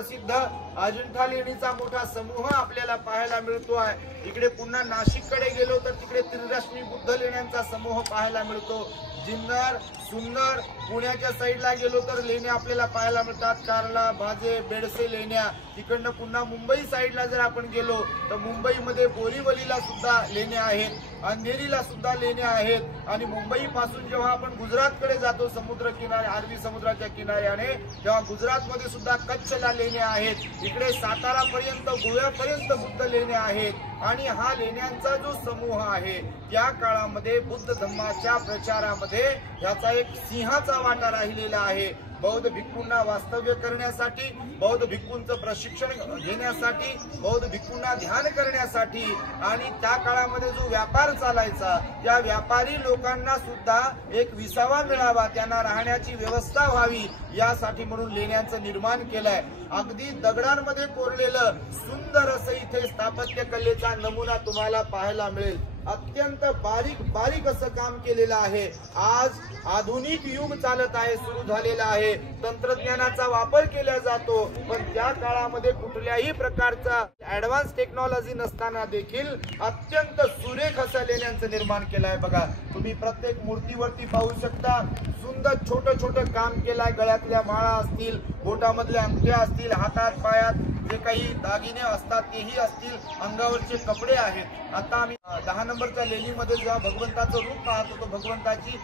जगप्रसिद्ध अजिंठा लेणीचा मोठा समूह आपल्याला पाहायला मिळतो आहे। इकडे पुन्हा नाशिककडे गेलो तर तिकडे त्रिरश्मी बुद्ध लेण्यांचा समूह पाहायला मिळतो। जिन्नर सुन्नर पुण्याच्या साईडला गेलो तर लेण्या आपल्याला पाहायला मिळतात। कार्ला भाजे बेडसे लेण्या। तिकडनं पुन्हा मुंबई साईडला जर आपण गेलो तर मुंबईमध्ये बोरीवलीला सुद्धा लेण्या आहेत, अंधेरीला सुद्धा लेण्या आहेत। आणि मुंबई पासून जेव्हा आपण गुजरातकडे जातो समुद्र किनारे अरबी समुद्राच्या किनाऱ्याने, तेव्हा गुजरातमध्ये सुद्धा कच्छला लेण्या आहेत। इकडे सातारा पर्यंत गोव्यापर्यंत बुद्ध लेण्या आहेत। आणि हा लेण्यांचा जो समूह आहे त्या काळामध्ये बुद्ध धम्माच्या प्रचारामध्ये याचा एक सिंहाचा वाटा राहिलेला आहे। बौद्ध भिक्खूंना वास्तव्य करण्यासाठी, बौद्ध भिक्खूंचं प्रशिक्षण घेण्यासाठी, बौद्ध भिक्खूंना ध्यान करण्यासाठी आणि त्या काळामध्ये जो व्यापार चालायचा त्या व्यापारी लोकांना सुद्धा एक विसावा मिळावा, त्यांना राहण्याची व्यवस्था व्हावी यासाठी म्हणून लेण्यांचं निर्माण केलंय। अगदी दगडांमध्ये कोरलेलं सुंदर असं इथे स्थापत्य कलेचा नमुना तुम्हाला पाहायला मिळेल। अत्यंत बारीक बारीक असं काम केलेलं आहे। आज आधुनिक युग चालत आहे, सुरू झालेला आहे, तंत्रज्ञानाचा वापर केला जातो, पण त्या काळामध्ये कुठल्याही प्रकारचा ऍडव्हान्स टेक्नॉलॉजी नसताना देखील अत्यंत सुरेख असं लेण्यांचं निर्माण केलं आहे। बघा तुम्ही प्रत्येक मूर्तीवरती पाहू शकता सुंदर छोटं छोटं काम केलंय। गळ्यातल्या माळा असतील, बोटामधल्या अंगठ्या असतील, हातात पायात जे काही दागिने असतात तेही असतील, अंगावरचे कपडे आहेत। आता आम्ही 10 नंबरच्या लेणीमध्ये जेव्हा भगवंताचं रूप पाहत होतो, भगवंताची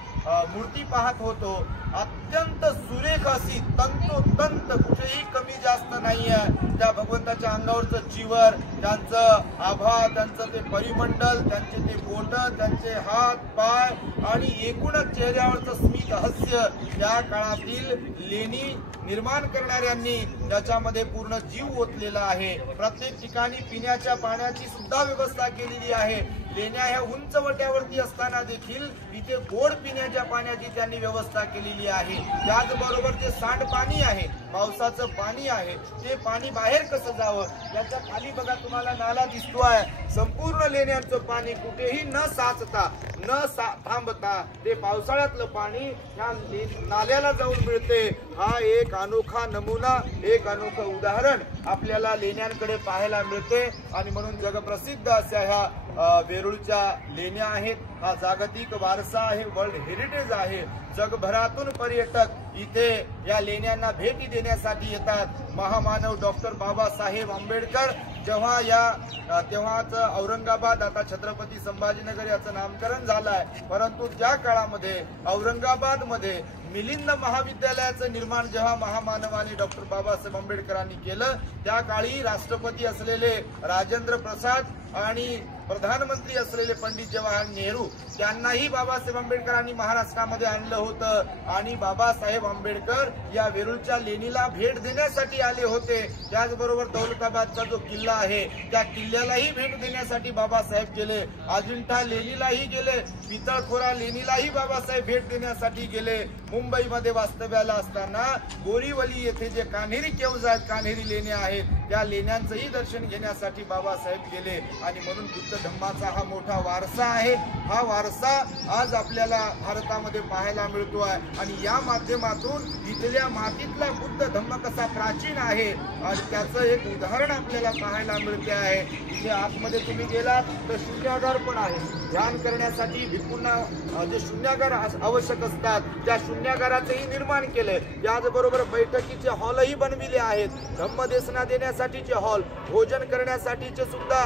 मूर्ती पाहत होतो, अत्यंत सुरेख अशी तंतोतंत कुठेही कमी जास्त नाहीये त्या भगवंताच्या अंगावरचं चिवर, त्यांचं आभा, त्यांचं ते परिमंडल, त्यांचे ते बोट, त्यांचे हात पाय आणि एकूणच चेहऱ्यावरचं स्मित हास्य त्या काळातील लेणी निर्माण करणाऱ्यांनी त्याच्यामध्ये पूर्ण जीव ओतलेला आहे। प्रत्येक ठिकाणी पिण्याच्या पाण्याची सुद्धा व्यवस्था केलेली आहे। लेण्या ह्या उंच वट्यावरती असताना देखील इथे गोड पिण्याच्या पाण्याची त्यांनी व्यवस्था केलेली आहे। त्याचबरोबर जे सांडपाणी आहे, पावसाचं पाणी आहे, ते पाणी बाहेर कसं जावं याच्या खाली बघा तुम्हाला नाला दिसतोय। संपूर्ण लेण्यांचं पाणी कुठेही न साचता न थांबता ते पावसाळ्यातलं पाणी या नाल्याला जाऊन मिळते। हा एक अनोखा नमुना, एक अनोखं उदाहरण आपल्याला लेण्यांकडे पाहायला मिळते। आणि म्हणून जगप्रसिद्ध अशा ह्या वेरूळच्या लेण्या आहेत। हा जागतिक वारसा आहे, वर्ल्ड हेरिटेज आहे। जगभरातून पर्यटक इथे या लेण्यांना भेटी देण्यासाठी येतात। महामानव डॉक्टर बाबासाहेब आंबेडकर तेव्हाच औरंगाबाद, आता छत्रपती संभाजीनगर याचं नामकरण झालंय, परंतु त्या काळामध्ये औरंगाबाद मध्ये मिलिंद महाविद्यालयाचं निर्माण जेव्हा महामानवाने डॉक्टर बाबासाहेब आंबेडकरांनी केलं, त्या काळी राष्ट्रपती असलेले राजेंद्र प्रसाद आणि प्रधानमंत्री असलेले पंडित जवाहरलाल नेहरू त्यांनाही बाबासाहेब आंबेडकरांनी महाराष्ट्रामध्ये आणलं होतं। आणि बाबासाहेब आंबेडकर या वेरूळच्या लेणीला भेट देण्यासाठी आले होते। त्याचबरोबर दौलताबादचा जो किल्ला आहे त्या किल्ल्यालाही भेट देण्यासाठी बाबासाहेब गेले, अजिंठा लेणीलाही गेले, पितळखोरा लेणीलाही बाबासाहेब भेट देण्यासाठी गेले। मुंबईमध्ये वास्तव्याला असताना बोरीवली येथे जे कान्हेरी केव्ज आहेत, कान्हेरी लेण्या आहेत, त्या लेण्यांचंही दर्शन घेण्यासाठी बाबासाहेब गेले। आणि म्हणून बुद्ध धम्माचा हा मोठा वारसा आहे। हा वारसा आज आपल्याला भारतामध्ये पाहायला मिळतो आहे। आणि या माध्यमातून इथल्या मातीतला बुद्ध धम्म कसा प्राचीन आहे आणि त्याचं एक उदाहरण आपल्याला पाहायला मिळते आहे। इथे आतमध्ये तुम्ही गेलात तर शून्यागार पण आहे, ध्यान करण्यासाठी भिक्खूंना जे शून्यागार आवश्यक असतात त्या शून्यागाराचंही निर्माण केलंय। त्याचबरोबर बैठकीचे हॉलही बनविले आहेत, धम्मदेशना देण्यासाठीचे हॉल, भोजन करण्यासाठीचे सुद्धा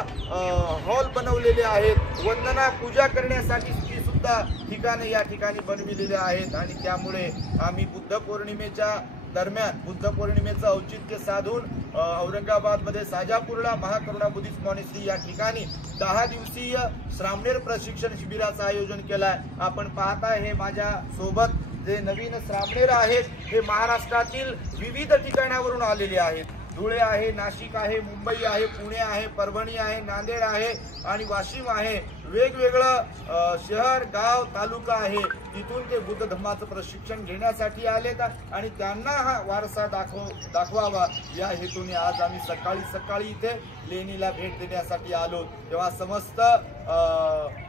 हॉल बनवलेले आहेत, वंदना पूजा करण्यासाठी सुद्धा ठिकाणे या ठिकाणी बनविलेले आहेत। आणि त्यामुळे आम्ही बुद्ध पौर्णिमेच्या दरम्यान, बुद्ध पौर्णिमेचं औचित्य साधून औरंगाबादमध्ये साजापूरला महाकरुणा बुद्धिस्ट मॉनेस्ट्री या ठिकाणी 10 दिवसीय श्रामणेर प्रशिक्षण शिबिराचं आयोजन केलंय। आपण पाहताय हे माझ्या सोबत जे नवीन श्रामणेर आहेत हे महाराष्ट्रातील विविध ठिकाणावरून आलेले आहेत। धुळे आहे, नाशिक आहे, मुंबई आहे, पुणे आहे, परभणी आहे, नांदेड आहे आणि वाशिम आहे। वेगवेगळं शहर, गाव, तालुका आहे, तिथून ते बुद्ध धम्माचं प्रशिक्षण घेण्यासाठी आलेत आणि त्यांना हा वारसा दाखवावा या हेतूने आज आम्ही सकाळी इथे लेणीला भेट देण्यासाठी आलो। तेव्हा समस्त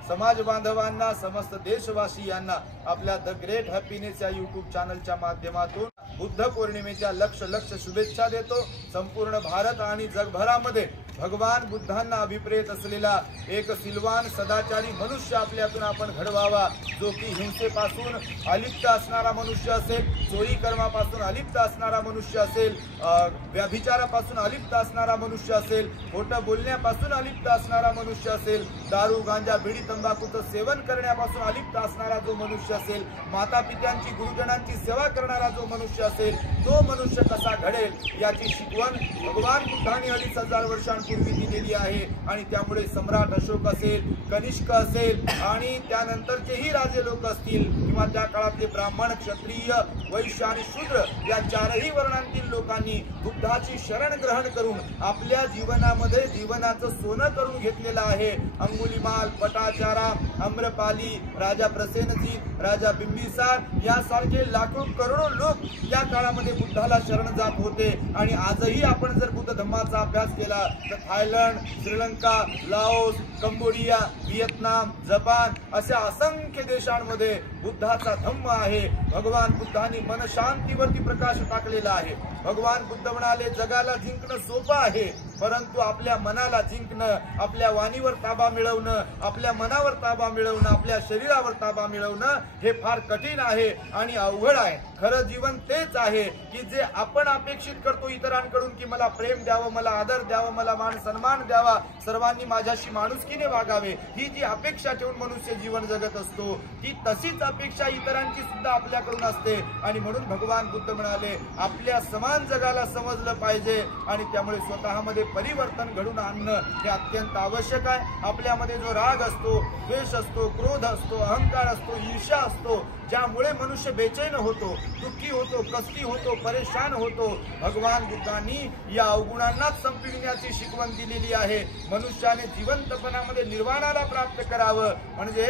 समाज बांधवांना, समस्त देशवासियांना आपल्या द ग्रेट हॅपीनेस या YouTube चॅनलच्या माध्यमातून बुद्ध पौर्णिमेच्या लक्ष शुभेच्छा देतो। संपूर्ण भारत आणि जगभरामध्ये भगवान बुद्धांना अभिप्रेत असलेला एक सिलवान सदाचारी मनुष्य आपल्यातून आपण घडवावा, जो की हिंसेपासून अलिप्त असणारा मनुष्य असेल, चोरी कर्मापासून अलिप्त असणारा मनुष्य असेल, व्यभिचारापासून अलिप्त असणारा मनुष्य असेल, खोटं बोलण्यापासून अलिप्त असणारा मनुष्य असेल, दारू गांजा बिडी तंबाखूचं सेवन करण्यापासून अलिप्त असणारा जो मनुष्य असेल, माता पित्यांची गुरुजनांची सेवा करणारा जो मनुष्य असेल, तो मनुष्य कसा घडेल याची शिकवण भगवान बुद्धांनी 2500 वर्षांपूर्वी दिलेली आहे। आणि त्यामुळे सम्राट अशोक असेल, कनिष्क असेल आणि त्यानंतरचेही राजे लोक असतील किंवा त्या काळातले ब्राह्मण, क्षत्रिय, वैश्य आणि शूद्र या चारही वर्णांतील लोकांनी बुद्धाची शरण ग्रहण करून आपल्या जीवनामध्ये जीवनाचं सोनं करून घेतलेलं आहे। अंगुलीमाल, पटाचारा, आम्रपाली, राजा प्रसेनजीत, राजा बिंबिसार यासारखे लाखो करोडो लोक त्या काळामध्ये बुद्धाला शरण जात होते। आणि आजही आपण जर बुद्ध धम्माचा अभ्यास केला तर Thailand, Sri Lanka, Laos, Cambodia, Vietnam, Japan अशा असंख्य देशांमध्ये बुद्धाचा धम्म आहे। भगवान बुद्धांनी मन शांतीवरती प्रकाश टाकलेला आहे। भगवान बुद्ध म्हणाले, जगाला जिंकणं सोपं आहे, परंतु आपल्या मनाला जिंकणं, आपल्या वाणीवर ताबा मिळवणं, आपल्या मनावर ताबा मिळवणं, आपल्या शरीरावर ताबा मिळवणं हे फार कठीण आहे आणि अवघड आहे। खरं जीवन तेच आहे की जे आपण अपेक्षित करतो इतरांकडून की मला प्रेम द्यावं, मला आदर द्यावं, मला मान सन्मान द्यावा, सर्वांनी माझ्याशी माणुसकीने वागावे, ही जी अपेक्षा ठेवून मनुष्य जीवन जगत असतो ती तशीच अपेक्षा इतरांची सुद्धा आपल्याकडून असते। आणि म्हणून भगवान बुद्ध म्हणाले, आपल्या समान जगाला समजलं पाहिजे आणि त्यामुळे स्वतःमध्ये परिवर्तन घडून आणणं हे अत्यंत आवश्यक आहे। आपल्यामध्ये जो राग असतो, द्वेष असतो, क्रोध असतो, अहंकार असतो, ईर्ष्या असतो, ज्यामुळे मनुष्य बेचैन होतो, दुःखी होतो, कष्टी होतो, परेशान होतो, भगवान बुद्धांनी या अवगुणांनाच संपविण्याची शिकवण दिलेली आहे। मनुष्याने जिवंतपणामध्ये निर्वाणाला प्राप्त करावं म्हणजे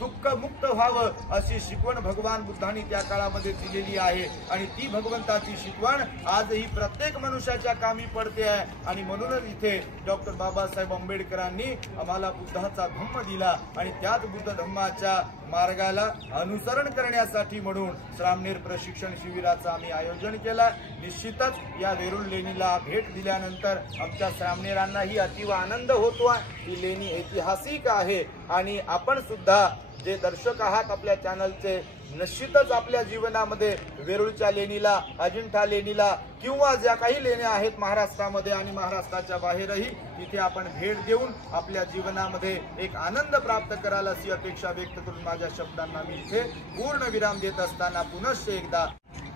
दुःख मुक्त व्हावं अशी शिकवण भगवान बुद्धांनी त्या काळामध्ये दिलेली आहे। आणि ती भगवंताची शिकवण आजही प्रत्येक मनुष्याच्या कामी पडते आहे। आणि म्हणूनच इथे डॉक्टर बाबासाहेब आंबेडकरांनी आम्हाला बुद्धाचा धम्म दिला आणि त्याच बुद्ध धम्माच्या मार्गाला अनुसरण करण्यासाठी म्हणून श्रामणेर प्रशिक्षण शिबिराचं आम्ही आयोजन केलं। निश्चितच या वेरूळ लेणीला भेट दिल्यानंतर आमच्या श्रामणेरांनाही अतिव आनंद होतो आहे। ही लेणी ऐतिहासिक आहे आणि आपण सुद्धा जे दर्शक आहात आपल्या चॅनलचे, निश्चितच आपल्या जीवनामध्ये वेरूळच्या लेणीला, अजिंठा लेणीला किंवा ज्या काही लेण्या आहेत महाराष्ट्रामध्ये आणि महाराष्ट्राच्या बाहेरही तिथे आपण भेट देऊन आपल्या जीवनामध्ये एक आनंद प्राप्त कराल अशी अपेक्षा व्यक्त करून माझ्या शब्दांना मी इथे पूर्ण विराम देत असताना पुनश्च एकदा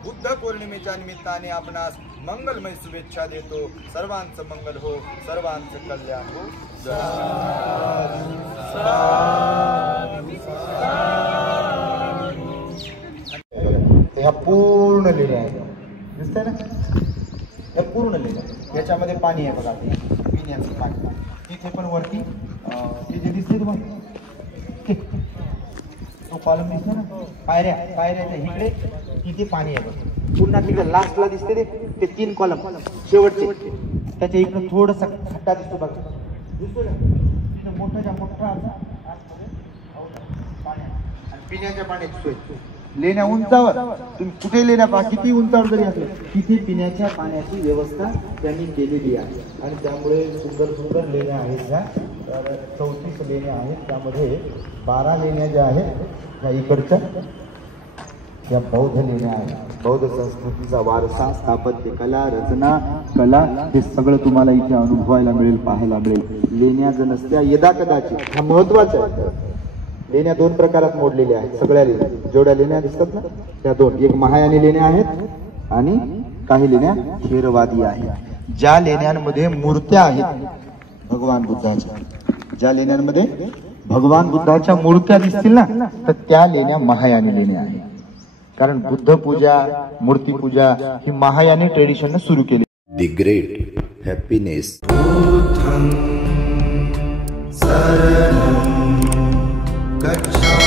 बुद्ध पौर्णिमेच्या निमित्ताने आपणास मंगलमय शुभेच्छा देतो। सर्वांचं मंगल हो, सर्वांचं कल्याण हो। ह्या पूर्ण लेण्या आहेत, दिसतंय ना, ह्या पूर्ण लेण्या, याच्यामध्ये पाणी आहे बघा, पिण्याचं पाणी। तिथे पण वरती ते जे दिसते तुम्हाला तो कॉलम दिसतो ना, पायऱ्याच्या इकडे तिथे पाणी आहे बघा। पुन्हा तिकडे लास्टला दिसते ते 3 कॉलम शेवटचे, त्याच्या इकडे थोडासा खड्डा दिसतो बघा, दिसतो ना, मोठाच्या मोठा आणि पिण्याच्या पाण्याची सोय। लेण्या उंचावर, तुम्ही कुठे लेण्या पहा, किती उंचावर जरी असले तिथे पिण्याच्या पाण्याची व्यवस्था त्यांनी केलेली आहे। आणि त्यामुळे सुंदर सुंदर लेण्या आहेत ह्या, 34 लेण्या आहेत, त्यामध्ये 12 लेण्या ज्या आहेत त्या इकडच्या या बौद्ध लेण्या आहेत। बौद्ध संस्कृतीचा वारसा, स्थापत्य कला, रचना कला हे सगळं तुम्हाला इथे अनुभवायला मिळेल, पाहायला मिळेल। लेण्या जर नसत्या यदा कदाचित, हा महत्वाचा आहे। लेण्या 2 प्रकारात मोडलेल्या आहेत, सगळ्या लेण्या जेवढ्या लेण्या दिसतात ना त्या 2, एक महायानी लेण्या आहेत आणि काही लेण्या थेरवादी आहेत। ज्या लेण्यांमध्ये मूर्त्या आहेत भगवान बुद्धाच्या, ज्या लेण्यांमध्ये भगवान बुद्धाच्या मूर्त्या दिसतील ना तर त्या लेण्या महायानी लेण्या आहेत। कारण बुद्ध पूजा, मूर्ती पूजा ही महायानी ट्रेडिशनने सुरू केली। द ग्रेट हॅपीनेस शरणं गच्छामि।